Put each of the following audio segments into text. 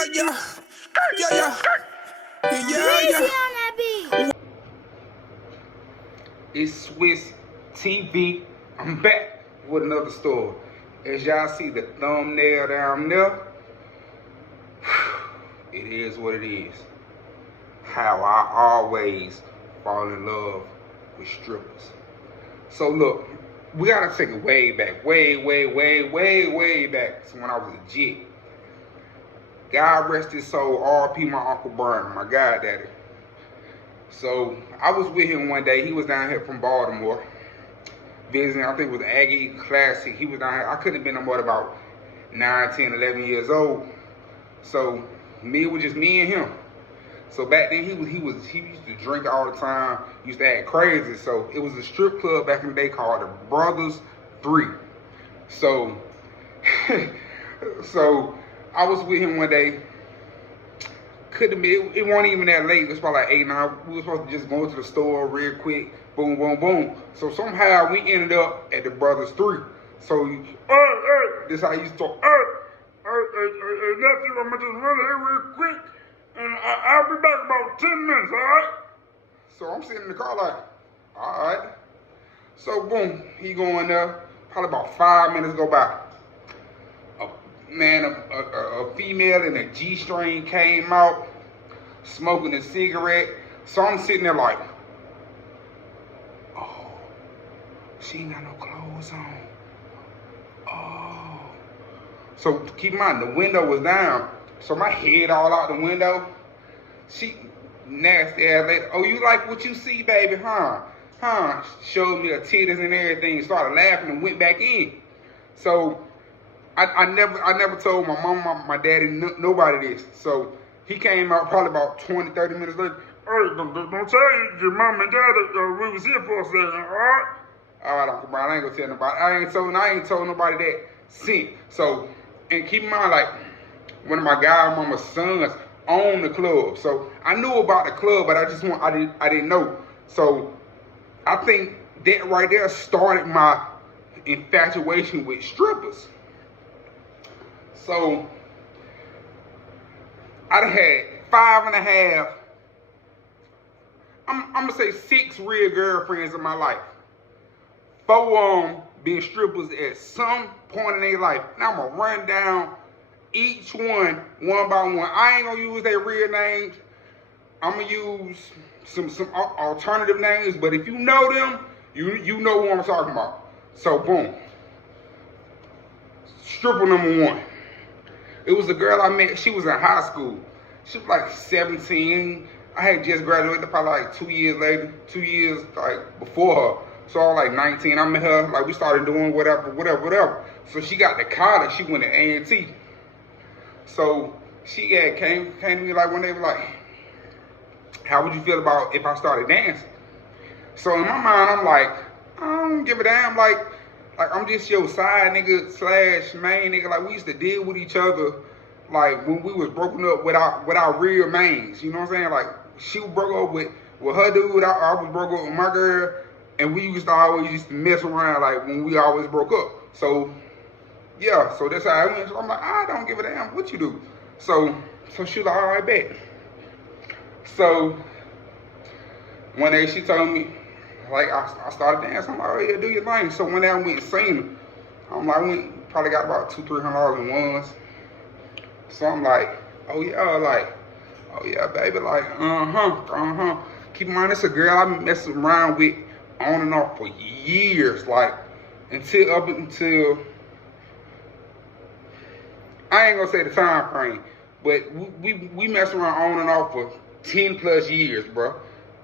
Yeah, yeah, yeah, yeah. It's Swiss TV. I'm back with another story. As y'all see the thumbnail down there, it is what it is. How I always fall in love with strippers. So look, we gotta take it way back, way back to when I was a jit. God rest his soul, R.P. my Uncle Brian, my goddaddy. So I was with him one day. He was down here from Baltimore visiting. I think it was the Aggie Classic. He was down here. I couldn't have been no more than about 9, 10, 11 years old. So it was just me and him. So back then he used to drink all the time. Used to act crazy. So it was a strip club back in the day called the Brothers 3. So so I was with him one day. Couldn't be, it wasn't even that late. It was probably like 8, 9. We were supposed to just go to the store real quick. Boom, boom, boom. So somehow we ended up at the Brothers 3. So, this is how he used to talk. Nephew, I'm going to just run here real quick. And I'll be back about 10 minutes, all right? So I'm sitting in the car like, all right. So boom, he going there. Probably about 5 minutes go by. A female in a G-string came out, smoking a cigarette. So I'm sitting there like, oh, she ain't got no clothes on. Oh. So keep in mind, the window was down. So my head all out the window. She nasty ass lady. Oh, you like what you see, baby, huh? Huh? Showed me her titties and everything. Started laughing and went back in. So I never told my mom, my daddy, nobody this. So he came out probably about 20, 30 minutes later. Hey, don't tell your mom and dad we was here for a second, all right? All right, Uncle Brian, I ain't gonna tell nobody. I ain't told nobody that since. So, and keep in mind, like, one of my godmama's sons owned the club. So I knew about the club, but I didn't know. So I think that right there started my infatuation with strippers. So I had 5.5, I'm gonna say 6 real girlfriends in my life. 4 of them being strippers at some point in their life. Now I'm gonna run down each one by one. I ain't gonna use their real names. I'm gonna use some alternative names, but if you know them, you know what I'm talking about. So boom. Stripper number 1. It was a girl I met. She was in high school. She was like 17. I had just graduated probably like 2 years later, 2 years like before her. So I was like 19. I met her. Like we started doing whatever. So she got to college. She went to A&T. So she came to me like one day, like, how would you feel about if I started dancing? So in my mind, I'm like, I don't give a damn. Like I'm just your side nigga / main nigga. Like we used to deal with each other, like when we was broken up with our real mains. You know what I'm saying? Like she broke up with her dude. I was broke up with my girl, and we used to mess around like when we always broke up. So yeah, so that's how I went. So I'm like, I don't give a damn what you do. So she was like, all right, bet. So one day she told me, like, I started dancing. I'm like, oh yeah, do your thing. So one day I went and seen her. I'm like, I probably got about $200-300 in ones. So I'm like, oh yeah, baby, like, Keep in mind, it's a girl I've been messing around with on and off for years, like, until I ain't gonna say the time frame, but we mess around on and off for 10+ years, bro.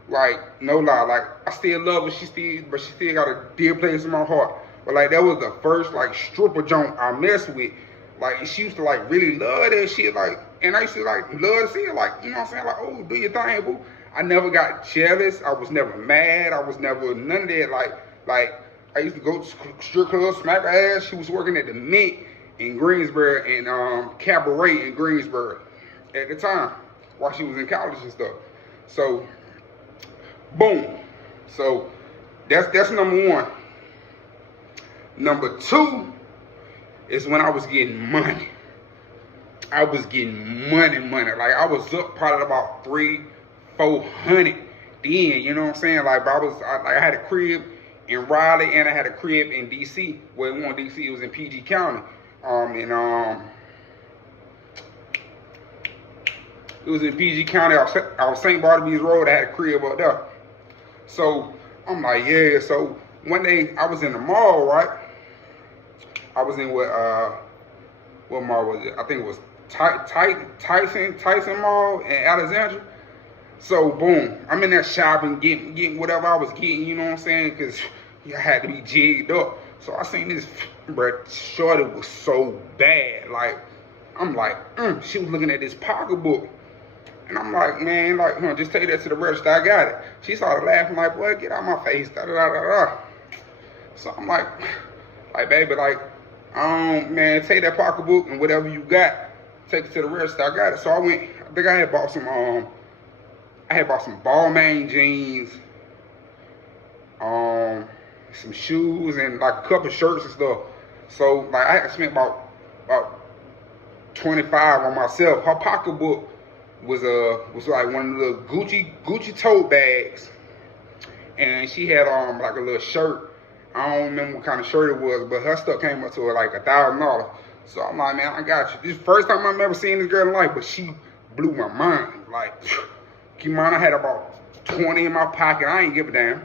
Like, no lie, like, I still love her, she still got a dear place in my heart. But like, that was the first like stripper joint I messed with. Like, she used to like really love that shit, like, and I used to like love to see her, like, you know what I'm saying, like, oh, do your thing, boo. I never got jealous, I was never mad, I was never none of that. Like I used to go to strip club, smack her ass. She was working at the Mint in Greensboro and Cabaret in Greensboro at the time while she was in college and stuff. So boom. So that's number 1. Number 2 is when I was getting money. I was getting money. Like I was up probably about 300-400 then, you know what I'm saying? Like, but I had a crib in Raleigh and I had a crib in DC. Well, it wasn't DC, it was in PG County. It was in PG County off St. Barnaby's Road. I had a crib up there. So I'm like, yeah. So one day I was in the mall, right? I was in what mall was it? I think it was Tyson Mall in Alexandria. So boom, I'm in there shopping, getting whatever I was getting, you know what I'm saying? Because I had to be jigged up. So I seen this, bro, shorty was so bad. Like, I'm like, she was looking at this pocketbook. And I'm like, man, like, just take that to the register, I got it. She started laughing like, boy, get out my face, da-da-da-da-da. So I'm like, baby, like, man, take that pocketbook and whatever you got, take it to the register, I got it. So I went, I think I had bought some Balmain jeans, some shoes, and like a couple shirts and stuff. So like I had spent about 25 on myself. Her pocketbook was like one of the Gucci tote bags, and she had like a little shirt. I don't remember what kind of shirt it was, but her stuff came up to her like $1,000. So I'm like, man, I got you. This is the first time I've ever seen this girl in life, but she blew my mind. Like, keep in mind, I had about 20 in my pocket. I ain't give a damn.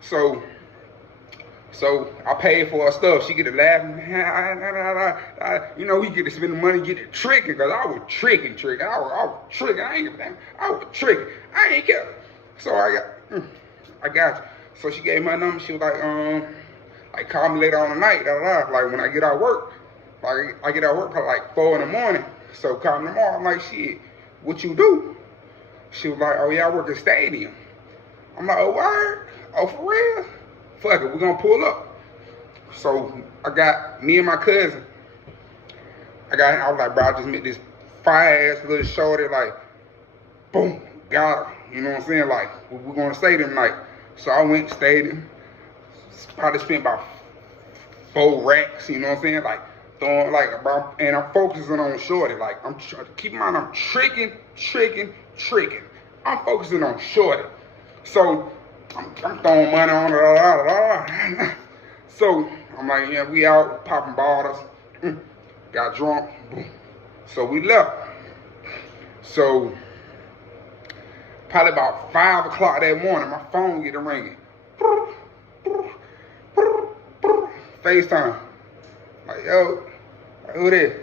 So I paid for her stuff. She get to laughing. You know, we get to spend the money, get to tricking, because I was tricking. I was tricking. I ain't give a damn. I was tricking. I ain't care. So I got you. So she gave my number. She was like call me later on the night. Like when I get out of work. Like I get out of work probably like 4 in the morning. So call me tomorrow. I'm like, shit, what you do? She was like, oh yeah, I work at Stadium. I'm like, oh word? Oh for real? Fuck it, we're gonna pull up. So I got me and my cousin. I was like, bro, I just met this fire ass little shorty, like, boom, got her. You know what I'm saying? Like, we're going to Stadium night. So I went to Stadium. Probably spent about 4 racks, you know what I'm saying? Like, throwing, like, about, and I'm focusing on shorty. Like, keep in mind, I'm tricking. I'm focusing on shorty. So I'm throwing money on her. So I'm like, yeah, we out popping bottles. Got drunk. Boom. So we left. So probably about 5 o'clock that morning, my phone get a ringing. FaceTime. Like, yo, who this?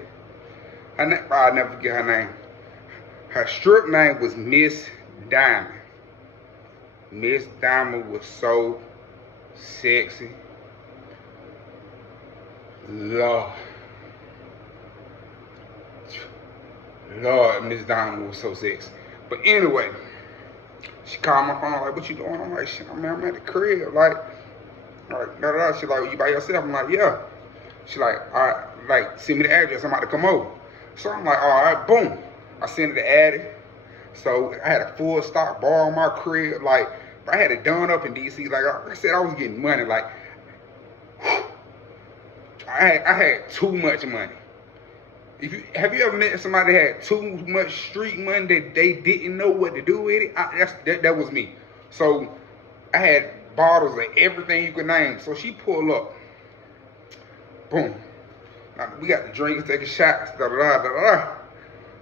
I'll never forget her name. Her strip name was Miss Diamond. Miss Diamond was so sexy. Lord, Miss Diamond was so sexy. But anyway, she called my phone like, what you doing? I'm like, shit, I'm at the crib. Like, she like, you by yourself? I'm like, yeah. She like, all right, like, send me the address. I'm about to come over. So I'm like, all right, boom. I sent her the addy. So I had a full stock bar on my crib. Like, I had it done up in DC. Like I said, I was getting money. Like, I had too much money. Have you ever met somebody that had too much street money that they didn't know what to do with it? That was me. So I had bottles of everything you could name. So she pulled up. Boom. Now, we got the drinks, taking shots,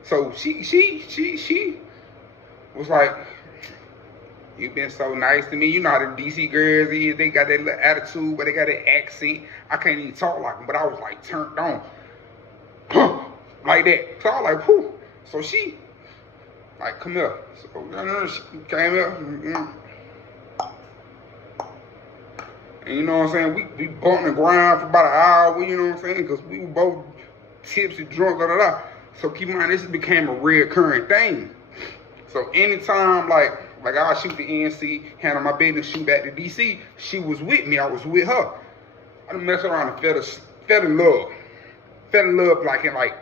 So she was like, you've been so nice to me. You know how the DC girls is. They got that little attitude, but they got that accent. I can't even talk like them, but I was like turned on. Like that. So I was like, whew. So she, like, come here. So she came here. And you know what I'm saying? We bumped the ground for about an hour, you know what I'm saying? Because we were both tipsy, drunk, So keep in mind, this became a reoccurring thing. So anytime, like I'll shoot the NC, handle my business, shoot back to DC, she was with me, I was with her. I done messed around and fell in love. Fell in love like in like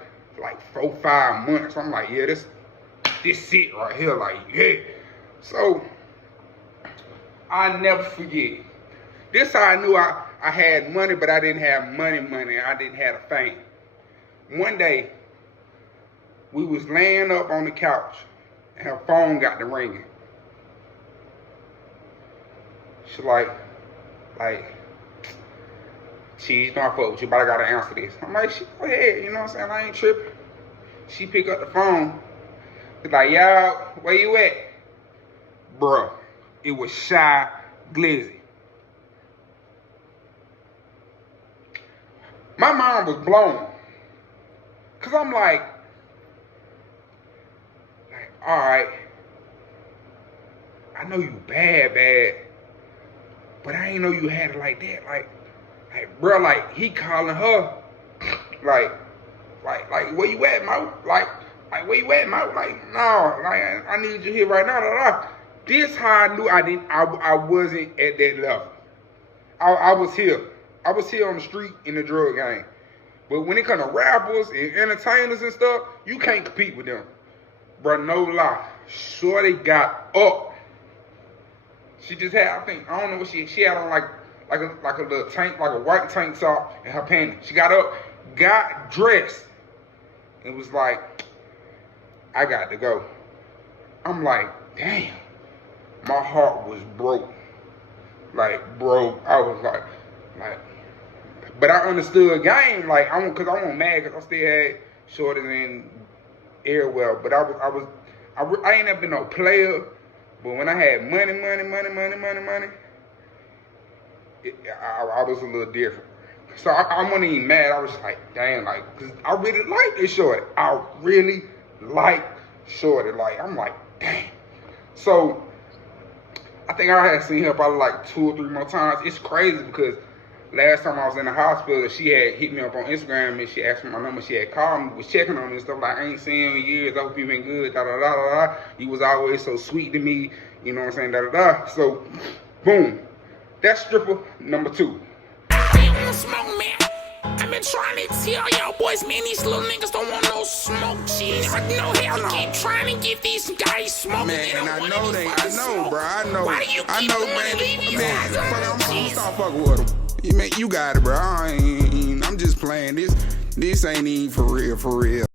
4-5 months. I'm like, yeah, this it right here, like, yeah. So I never forget. This how I knew I had money, but I didn't have money. I didn't have the fame. One day, We was laying up on the couch, and her phone got to ringing. She like, Cheese, you know I fuck with you, but I gotta answer this. I'm like, shit, go ahead, you know what I'm saying? I ain't tripping. She pick up the phone. It's like, yo, where you at? Bruh, it was Shy Glizzy. My mind was blown. Cause I'm like, all right, I know you bad, but I ain't know you had it like that. Like, bro, like he calling her, like, where you at, Mo? Like, where you at, Mo? Like, no, like I need you here right now. This how I knew I wasn't at that level. I was here. I was here on the street in the drug game. But when it comes to rappers and entertainers and stuff, you can't compete with them. Bro, no lie. Shorty got up. She just had, I don't know what she had on like a little tank, like a white tank top and her panties. She got up, got dressed, and was like, I got to go. I'm like, damn. My heart was broke. Like, broke. I was like, but I understood game, like, cause I wasn't mad, cause I still had shorties in Airwell, but I ain't never been no player, but when I had money, I was a little different. So I wasn't even mad. I was just like, damn, like, cause I really like this shorty. I really like shorty. Like, I'm like, damn. So I think I had seen her probably like 2 or 3 more times. It's crazy because last time I was in the hospital, she had hit me up on Instagram and she asked for my number. She had called me, was checking on me and stuff like, I ain't seen you in years. I hope you been good, da-da-da-da-da. You was always so sweet to me, you know what I'm saying, da-da-da. So, boom. That's stripper number 2. Smoke, man. I've been trying to tell y'all boys, man, these little niggas don't want no smoke, cheese. I know hell keep trying to give these guys smoke. Man, I know, bro. I know. Why do you keep I'm stop fucking with them. You got it, bro. I'm just playing. This ain't even for real.